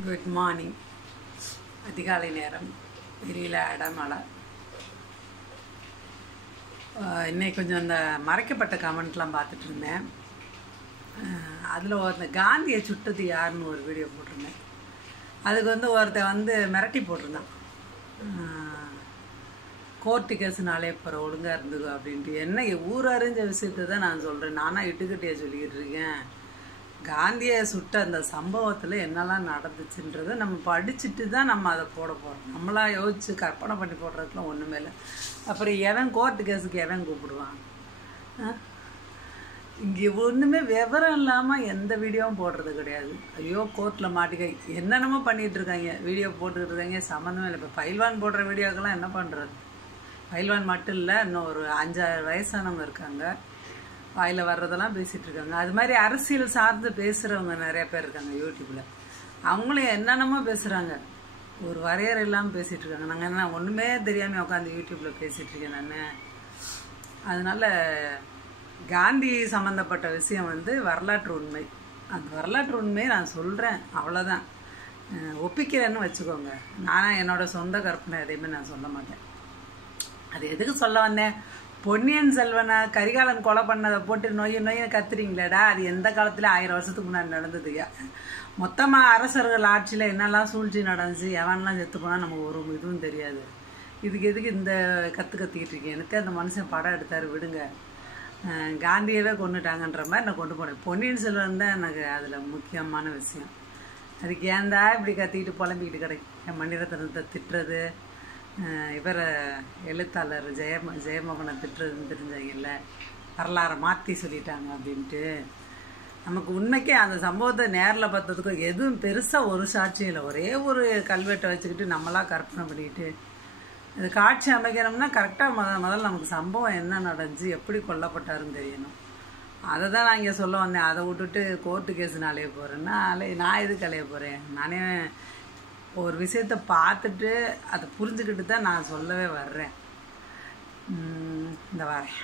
Good morning. அதிகாலை நேரம், வெளியில் அடமழை. இன்னைக்கு கொஞ்சம் அந்த மறைக்கப்பட்ட கமெண்ட்லாம் பார்த்துட்டு இருந்தேன். அதில் அந்த காந்தியை சுட்டது யாருன்னு ஒரு வீடியோ போட்டிருந்தேன். அதுக்கு ஒருத்தன் மிரட்டி போட்டிருந்தான், கோர்ட்டு கேஸுனாலே இப்போ ஒழுங்காக இருந்துக்கோ அப்படின்ட்டு. என்ன ஊர் அறிஞ்ச விஷயத்தை தான் நான் சொல்கிறேன். நானாக இட்டுக்கிட்டே சொல்லிக்கிட்டு இருக்கேன். காந்தியை சுட்ட அந்த சம்பவத்தில் என்னெல்லாம் நடந்துச்சுன்றதை நம்ம படிச்சுட்டு தான் நம்ம அதை போட போகிறோம். நம்மளாம் யோசித்து கற்பனை பண்ணி போடுறதுக்குலாம் ஒன்றுமே இல்லை. அப்புறம் எவன் கோர்ட்டு கேஸுக்கு எவன் கூப்பிடுவான்? இங்கே ஒன்றுமே விவரம் இல்லாமல் எந்த வீடியோவும் போடுறது கிடையாது. ஐயோ கோர்ட்டில் மாட்டிக்க என்னென்னமோ பண்ணிகிட்டு இருக்காங்க, வீடியோ போட்டுக்கிட்டு இருக்காங்க, சம்மந்தமே இல்லை. இப்போ பைல்வான் போடுற வீடியோக்கெல்லாம் என்ன பண்ணுறது? பைல்வான் மட்டும் இல்லை, இன்னும் ஒரு 5-6 வயசானவங்க இருக்காங்க, வாயில் வர்றதெல்லாம் பேசிகிட்டு இருக்காங்க. அது மாதிரி அரசியல் சார்ந்து பேசுகிறவங்க நிறைய பேர் இருக்காங்க யூடியூப்பில். அவங்களும் என்னென்னமோ பேசுகிறாங்க, ஒரு வரையறை இல்லாமல் பேசிகிட்டு இருக்காங்க. நாங்கள் என்ன ஒன்றுமே தெரியாமல் உட்காந்து யூடியூப்பில் பேசிகிட்டு இருக்கேன் நான். அதனால் காந்தி சம்மந்தப்பட்ட விஷயம் வரலாற்று உண்மை. அந்த வரலாற்று உண்மையை நான் சொல்கிறேன், அவ்வளோதான். ஒப்பிக்கிறேன்னு வச்சுக்கோங்க. நானும் என்னோடய சொந்த கற்பனை எதையுமே நான் சொல்ல மாட்டேன். அது எதுக்கு சொல்ல வந்தேன்? பொன்னியின் செல்வனை கரிகாலன் கொலை பண்ணதை போட்டு நொய்யை கத்துறீங்களேடா. அது எந்த காலத்தில் 1000 வருஷத்துக்கு முன்னாடி நடந்ததுயா. மொத்தமாக அரசர்கள் ஆட்சியில் என்னெல்லாம் சூழ்ச்சி நடந்துச்சு, எவன்லாம் செத்து போனால் நமக்கு ஒரு இதுவும் தெரியாது. இதுக்கு எதுக்கு இந்த கற்றுக்கிட்டு இருக்கேன்? எனக்கு அந்த மனுஷன் படம் எடுத்தார், விடுங்க. காந்தியவே கொண்டுட்டாங்கன்ற மாதிரி நான் கொண்டு போனேன். பொன்னியின் செல்வன் தான் எனக்கு அதில் முக்கியமான விஷயம். அதுக்கு ஏன்டா இப்படி கத்திக்கிட்டு புலம்பிக்கிட்டு கிடைக்கும்? மணிரத்னத்தை திட்டுறது, இவரை எழுத்தாளர் ஜெயமோகனை திட்டுறதுன்னு தெரிஞ்சாங்கல்ல, வரலாறை மாற்றி சொல்லிட்டாங்க அப்படின்ட்டு. நமக்கு உண்மைக்கே அந்த சம்பவத்தை நேரில் பார்த்ததுக்கும் எதுவும் பெருசாக ஒரு சாட்சியும் இல்லை. ஒரே ஒரு கல்வெட்டை வச்சுக்கிட்டு நம்மளாம் கற்பனை பண்ணிக்கிட்டு அது காட்சி அமைக்கணும்னா கரெக்டாக முதல்ல நமக்கு சம்பவம் என்ன நடந்துச்சு, எப்படி கொல்லப்பட்டாருன்னு தெரியணும். அதை தான் நான் இங்கே சொல்ல வந்தேன். அதை விட்டுட்டு கோர்ட்டு கேஸுனாலே போகிறேன்னா நான் எதுக்கு அலைய போகிறேன்? நானே ஒரு விஷயத்தை பார்த்துட்டு அதை புரிஞ்சுக்கிட்டு தான் நான் சொல்லவே வர்றேன். இந்த வரேன்.